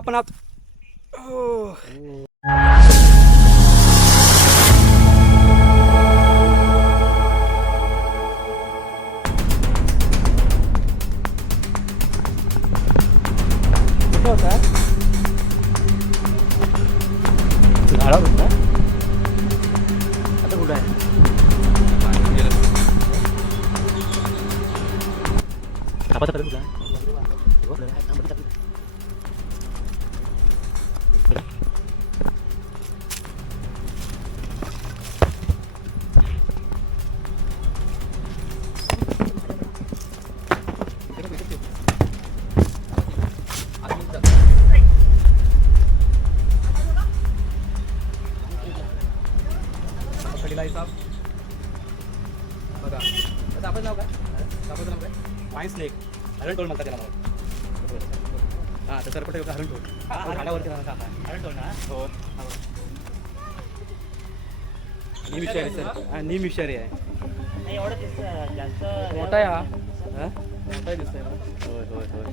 आपण आत कुठं होता झाडावर होता आता कुठं आहे बघा आता आपण नाव काय नाव काय वाईन स्नेक हरण टोल म्हणतात त्याला हां तर सरपट हरण टोल झाडावरती हरण टोल ना हो नीम विषारी सर हां नीम विषारी आहे एवढं दिसतं जास्त मोठा आहे हा मोठा दिसतोय होय होय होय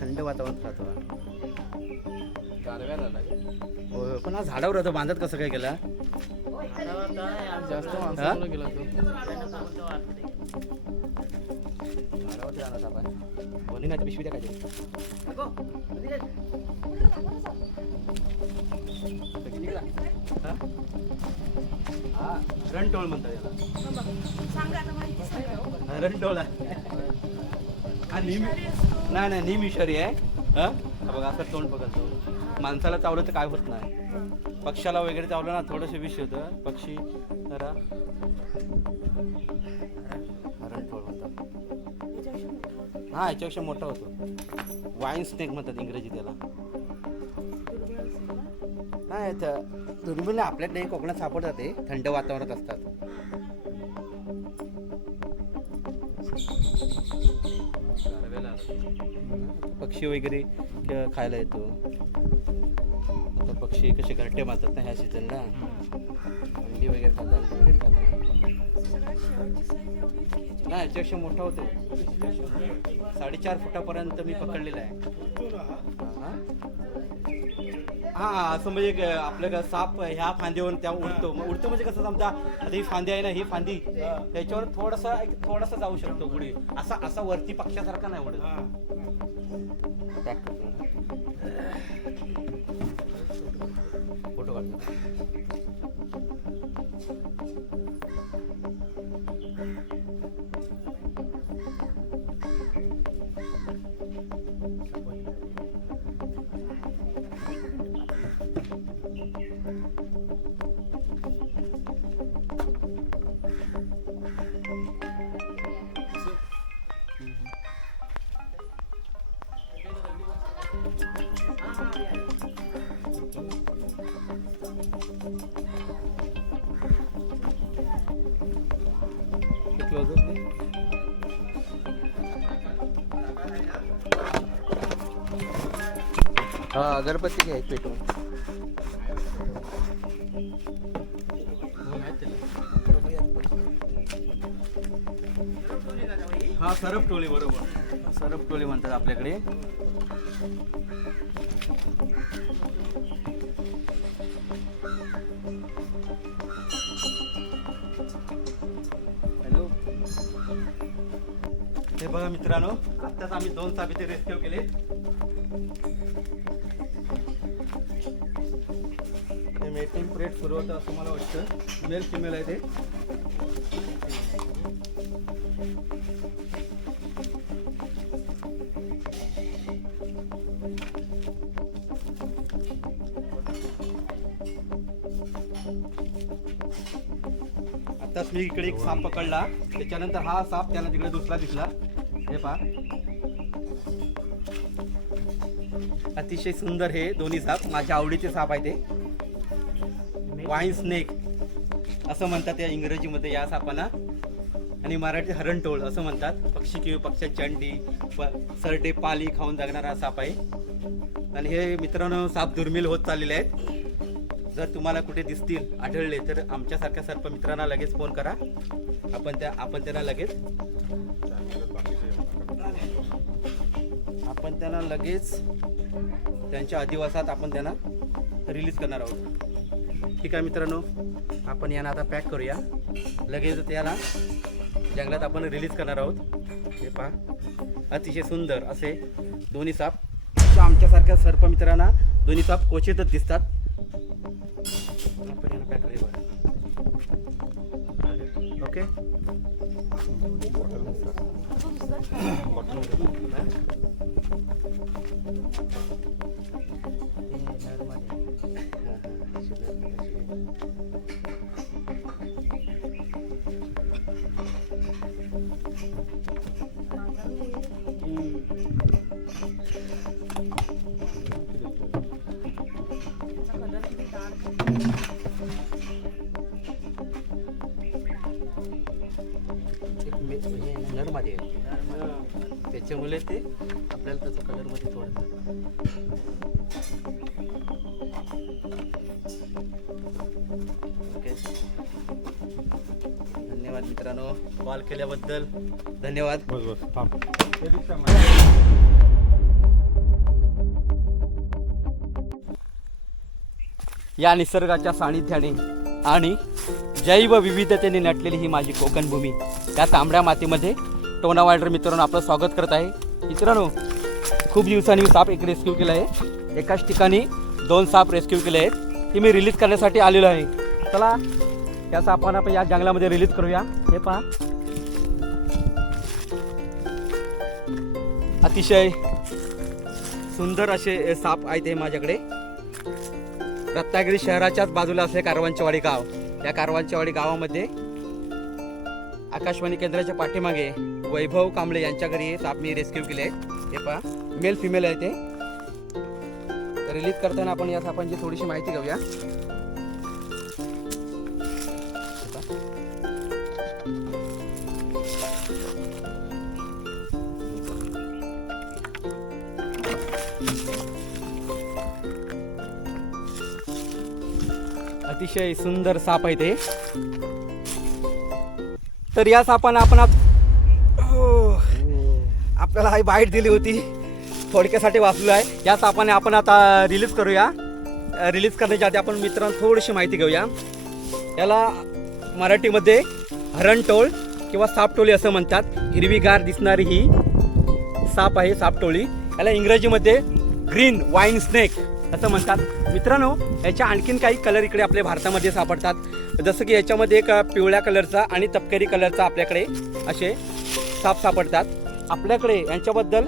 थंड वातावरणात राहतो होय पण हा झाडावर राहतो बांधत कसं काय केला जास्त माणसामुळे गेला झाडावरती राहणार आपण बोली नाही पिशवी द्या काय हा रणटोळ म्हणतात याला रणटोळ आहे हा नीम नाही नीम विषारी आहे हा बघा असं तोंड पकडतो माणसाला चावलं तर काय होत नाही पक्ष्याला वगैरे चावलं ना थोडंसं विष होतं पक्षी जरा रणटोळ म्हणतात हा याच्यापेक्षा मोठा होतो वाईन स्नेक म्हणतात इंग्रजी त्याला नाही दुर्मिळ आपल्याकडे कोकणात सापडतात ते थंड वातावरणात असतात पक्षी वगैरे खायला येतो आता पक्षी कसे घरटे मारतात ना ह्या सीझनला अंडी वगैरे खातात अंडी वगैरे खातात नाही याच्यापेक्षा मोठा होतो 4.5 फुटापर्यंत मी पकडलेला आहे हा असं म्हणजे आपलं का साप ह्या फांदीवर त्या उडतो उडतो म्हणजे कसं समजा आता ही फांदी आहे ना ही फांदी त्याच्यावर थोडासा जाऊ शकतो पुढे असा वरती पक्षासारखा नाही उडत फोटो काढतो हा अगरबत्ती घ्या एक पेटवून हा सरपटोळी बरोबर सरपटोळी म्हणतात आपल्याकडे हॅलो हे बघा मित्रांनो आत्ताच आम्ही 2 साप इथे रेस्क्यू केले मेटिंग पिरियड सुरू होतं असं मला वाटतं मेल फिमेल आहे ते आताच मी इकडे एक साप पकडला त्याच्यानंतर हा साप त्याला तिकडे दुसरा दिसला हे पहा अतिशय सुंदर हे दोन्ही साप माझ्या आवडीचे साप आहे ते वाईन स्नेक असं म्हणतात या इंग्रजीमध्ये या सापांना आणि मराठी हरणटोळ असं म्हणतात पक्षी किंवा पक्ष्याची अंडी सरडे पाली खाऊन जगणारा साप आहे आणि हे मित्रांनो साप दुर्मिळ होत चाललेले आहेत जर तुम्हाला कुठे दिसतील आढळले तर आमच्यासारख्या सर्प मित्रांना लगेच फोन करा आपण त्यांना लगेच आपण त्यांना लगेच त्यांच्या अधिवासात आपण त्यांना रिलीज करणार आहोत. ठीक आहे मित्रांनो, आपण यांना आता पॅक करूया. लगेच त्याला जंगलात आपण रिलीज करणार आहोत. हे पहा, अतिशय सुंदर असे दोन्ही साप. आमच्यासारख्या सर्प मित्रांना दोन्ही साप क्वचितच दिसतात. आपण यांना पॅक करूया. ओके, नरमध्ये त्याच्यामुळे ते आपल्याला त्याचा कलरमध्ये थोडं. ओके, धन्यवाद मित्रांनो, कॉल केल्याबद्दल धन्यवाद. या निसर्गाच्या सानिध्याने आणि जैवविविधतेने नटलेली ही माझी कोकण भूमी, त्या तांबड्या मातीमध्ये टोना वाईल्डर मित्रांनो आपलं स्वागत करत आहे. मित्रांनो, खूप दिवसांनी मी साप एक रेस्क्यू केला आहे. एकाच ठिकाणी 2 साप रेस्क्यू केले आहेत. ती मी रिलीज करण्यासाठी आलेलो आहे. चला या सापांना आपण या जंगलामध्ये रिलीज करूया. हे पहा, अतिशय सुंदर असे साप आहेत हे माझ्याकडे. रत्नागिरी शहराच्याच बाजूला असे कारवांचेवाडी गाव. या कारवांचेवाडी गावामध्ये आकाशवाणी केंद्राच्या पाठीमागे वैभव कांबळे यांच्या घरी साप मी रेस्क्यू केले आहेत. हे पहा, मेल फिमेल आहे ते. रिलीज करताना आपण या सापांची थोडीशी माहिती घेऊया. अतिशय सुंदर साप आहे ते. तर या सापांना आपण आपल्याला ही बाईट दिली होती, थोडक्यासाठी वाचलो आहे. या सापाने आपण आता रिलीज करूया. रिलीज करण्याच्या आधी आपण मित्रांनो थोडीशी माहिती घेऊया. याला मराठीमध्ये हरणटोळ किंवा सापटोळी असं म्हणतात. हिरवीगार दिसणारी ही साप आहे, सापटोळी. याला इंग्रजीमध्ये ग्रीन वाईन स्नेक असं म्हणतात. मित्रांनो, याच्या आणखीन काही कलर इकडे आपल्या भारतामध्ये सापडतात. जसं की याच्यामध्ये एक पिवळ्या कलरचा आणि तपकिरी कलरचा आपल्याकडे असे साप सापडतात. आपल्याकडे यांच्याबद्दल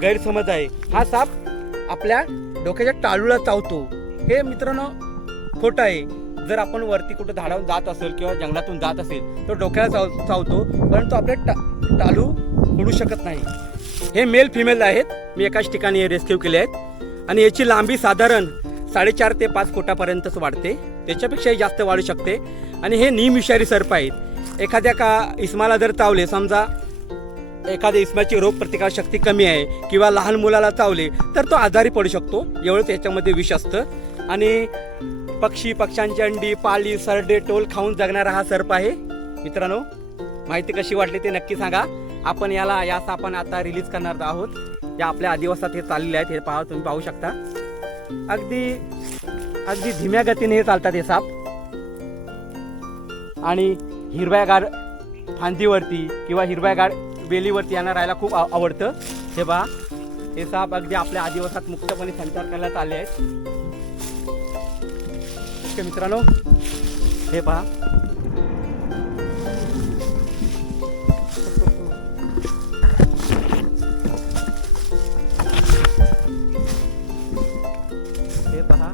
गैरसमज आहे. हा साप आपल्या डोक्याच्या टाळूला चावतो. हे मित्रांनो खोटं आहे. जर आपण वरती कुठं झाडावरून जात असेल किंवा जंगलातून जात असेल तर डोक्याला चावतो, परंतु आपल्या टाळू उडू शकत नाही. हे मेल फिमेल आहेत. मी एकाच ठिकाणी रेस्क्यू केले आहेत आणि याची लांबी साधारण 4.5 ते 5 फुटापर्यंतच वाढते. त्याच्यापेक्षाही जास्त वाढू शकते. आणि हे निमविषारी सर्प आहेत. एखाद्या इस्माला जर चावले, समजा एखाद्या इस्माची रोगप्रतिकारशक्ती कमी आहे किंवा लहान मुलाला चावले तर तो आजारी पडू शकतो. एवढंच याच्यामध्ये विष असतं. आणि पक्ष्यांची अंडी, पाली, सरडे, टोल खाऊन जगणारा हा सर्प आहे. मित्रांनो, माहिती कशी वाटली ते नक्की सांगा. आपण या सापांना आता रिलीज करणार आहोत. या आपल्या आदिवासात हे चाललेले आहेत. हे पहा, तुम्ही पाहू शकता. अगदी धीम्या गतीने हे चालतात हे साप. आणि हिरव्यागार फांदीवरती किंवा हिरव्यागार वेलीवरती यांना राहायला खूप आवडतं. हे पहा, हे साप अगदी आपल्या आदिवासात मुक्तपणे संचार करायला आले आहेत. ओके मित्रांनो, हे पहा, हे पहा.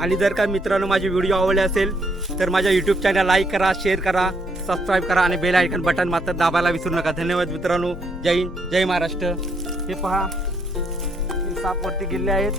आणि जर का मित्रांनो माझे व्हिडिओ आवडले असेल तर माझ्या यूट्यूब चॅनल लाईक करा, शेअर करा, सबस्क्राईब करा आणि बेल आयकॉन बटन मात्र दाबायला विसरू नका. धन्यवाद मित्रांनो. जय हिंद, जय महाराष्ट्र. हे पहा, साप वरती गेले आहेत.